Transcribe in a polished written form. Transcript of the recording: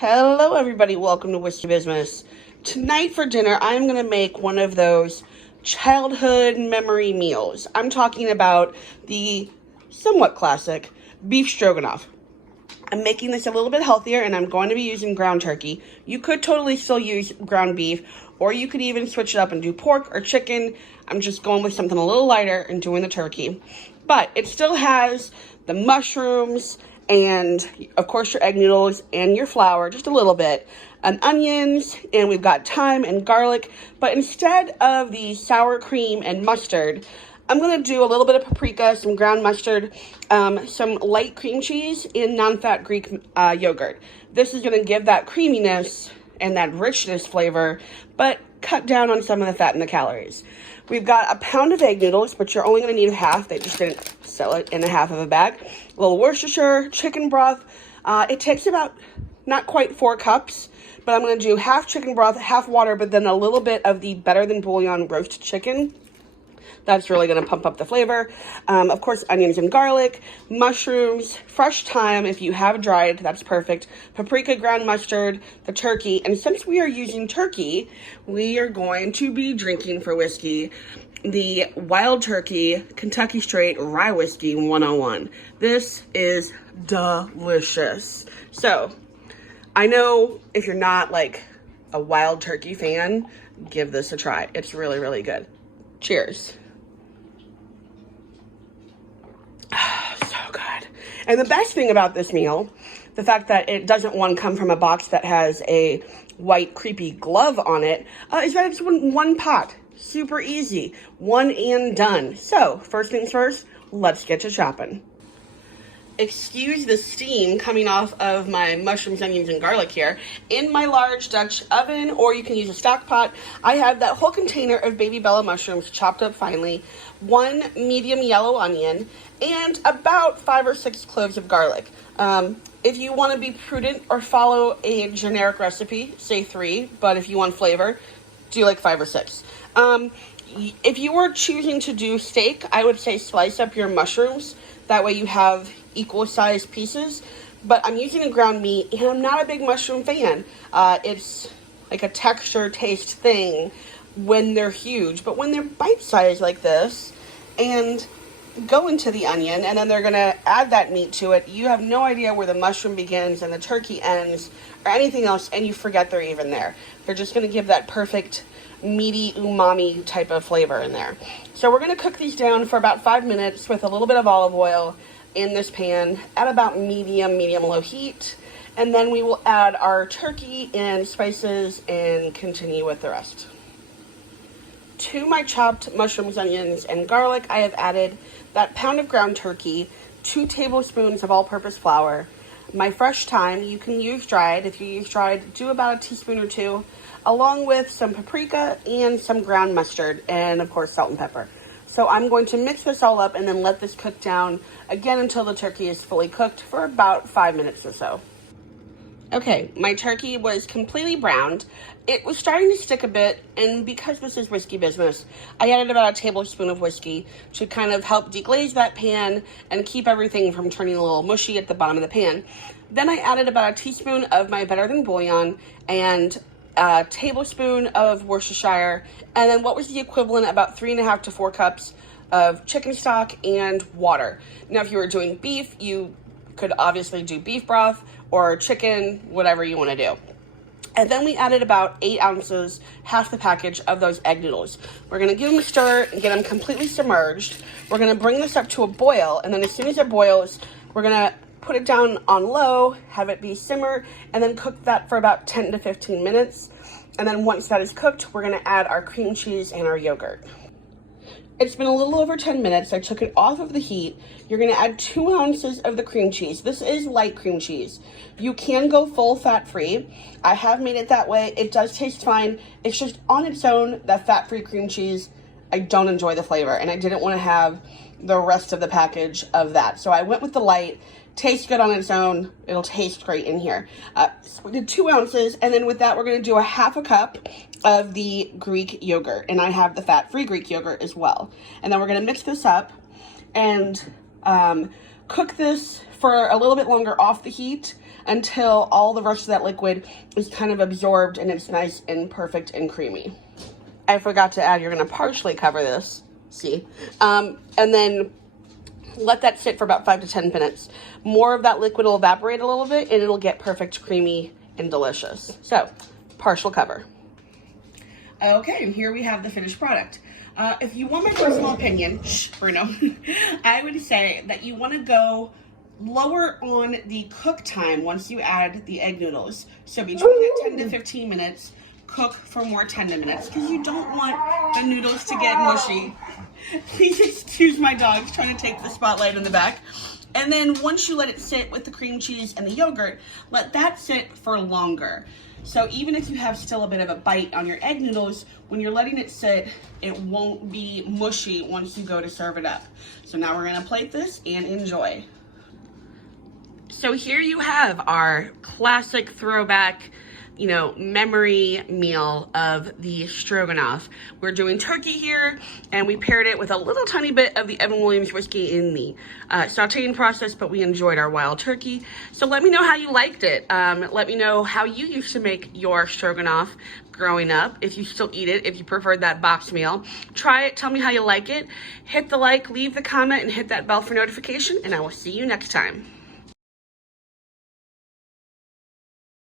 Hello everybody, welcome to Whiskey Business. Tonight for dinner, I'm going to make one of those childhood memory meals. I'm talking about the somewhat classic beef stroganoff. I'm making this a little bit healthier and I'm going to be using ground turkey. You could totally still use ground beef, or you could even switch it up and do pork or chicken. I'm just going with something a little lighter and doing the turkey. But it still has the mushrooms and of course your egg noodles and your flour, just a little bit, and onions, and we've got thyme and garlic. But instead of the sour cream and mustard, I'm going to do a little bit of paprika, some ground mustard, some light cream cheese, and non-fat Greek yogurt. This is going to give that creaminess and that richness flavor, but cut down on some of the fat and the calories. We've got a pound of egg noodles, but you're only going to need half. They just didn't sell it in a half of a bag. A little Worcestershire, chicken broth. It takes about not quite 4 cups, but I'm going to do half chicken broth, half water, but then a little bit of the Better Than Bouillon roast chicken. That's really going to pump up the flavor. Of course, onions and garlic, mushrooms, fresh thyme. If you have dried, that's perfect. Paprika, ground mustard, the turkey. And since we are using turkey, we are going to be drinking for whiskey the Wild Turkey Kentucky Straight Rye Whiskey 101. This is delicious. So, I know if you're not like a Wild Turkey fan, give this a try. It's really, really good. Cheers. So good. And the best thing about this meal, the fact that it doesn't come from a box that has a white creepy glove on it, is that it's one pot. Super easy. One and done. So, first things first, let's get to chopping. Excuse the steam coming off of my mushrooms, onions, and garlic here. In my large Dutch oven, or you can use a stock pot, I have that whole container of baby Bella mushrooms chopped up finely, 1 medium yellow onion, and about 5 or 6 cloves of garlic. If you want to be prudent or follow a generic recipe, say 3, but if you want flavor, do like 5 or 6. If you were choosing to do steak, I would say slice up your mushrooms. That way you have equal sized pieces. But I'm using a ground meat and I'm not a big mushroom fan. It's like a texture taste thing when they're huge. But when they're bite sized like this and go into the onion and then they're going to add that meat to it, you have no idea where the mushroom begins and the turkey ends or anything else, and you forget they're even there. They're just going to give that perfect meaty umami type of flavor in there. So we're going to cook these down for about 5 minutes with a little bit of olive oil in this pan at about medium low heat, and then we will add our turkey and spices and continue with the rest. To my chopped mushrooms, onions, and garlic, I have added that pound of ground turkey, 2 tablespoons of all-purpose flour, my fresh thyme. You can use dried. If you use dried, do about a teaspoon or 2, along with some paprika and some ground mustard, and of course salt and pepper. So I'm going to mix this all up and then let this cook down again until the turkey is fully cooked for about 5 minutes or so. Okay, my turkey was completely browned. It was starting to stick a bit, and because this is whiskey business, I added about a tablespoon of whiskey to kind of help deglaze that pan and keep everything from turning a little mushy at the bottom of the pan. Then I added about a teaspoon of my Better Than Bouillon and a tablespoon of Worcestershire, and then what was the equivalent, about 3.5 to 4 cups of chicken stock and water. Now, if you were doing beef, you could obviously do beef broth or chicken, whatever you want to do. And then we added about 8 ounces, half the package of those egg noodles. We're going to give them a stir and get them completely submerged. We're going to bring this up to a boil, and then as soon as it boils, we're going to put it down on low, have it be simmer, and then cook that for about 10 to 15 minutes. And then once that is cooked, we're going to add our cream cheese and our yogurt. It's been a little over 10 minutes. I took it off of the heat. You're going to add 2 ounces of the cream cheese. This is light cream cheese. You can go full fat-free. I have made it that way. It does taste fine. It's just on its own, that fat-free cream cheese, I don't enjoy the flavor, and I didn't want to have the rest of the package of that. So I went with the light. Tastes good on its own. It'll taste great in here. So we did 2 ounces, and then with that, we're going to do a half a cup of the Greek yogurt, and I have the fat-free Greek yogurt as well. And then we're going to mix this up and cook this for a little bit longer off the heat until all the rest of that liquid is kind of absorbed and it's nice and perfect and creamy. I forgot to add, you're gonna partially cover this, see? And then let that sit for about 5 to 10 minutes. More of that liquid will evaporate a little bit and it'll get perfect, creamy, and delicious. So, partial cover. Okay, and here we have the finished product. If you want my personal opinion, Bruno, I would say that you want to go lower on the cook time once you add the egg noodles. So between that 10 to 15 minutes, cook for more 10 minutes because you don't want the noodles to get mushy. Please excuse my dogs trying to take the spotlight in the back. And then once you let it sit with the cream cheese and the yogurt, let that sit for longer. So even if you have still a bit of a bite on your egg noodles, when you're letting it sit, it won't be mushy once you go to serve it up. So now we're gonna plate this and enjoy. So here you have our classic throwback, you know, memory meal of the Stroganoff. We're doing turkey here, and we paired it with a little tiny bit of the Evan Williams whiskey in the sauteing process, but we enjoyed our wild turkey. So let me know how you liked it. Let me know how you used to make your Stroganoff growing up, if you still eat it, if you preferred that box meal. Try it, tell me how you like it. Hit the like, leave the comment, and hit that bell for notification, and I will see you next time.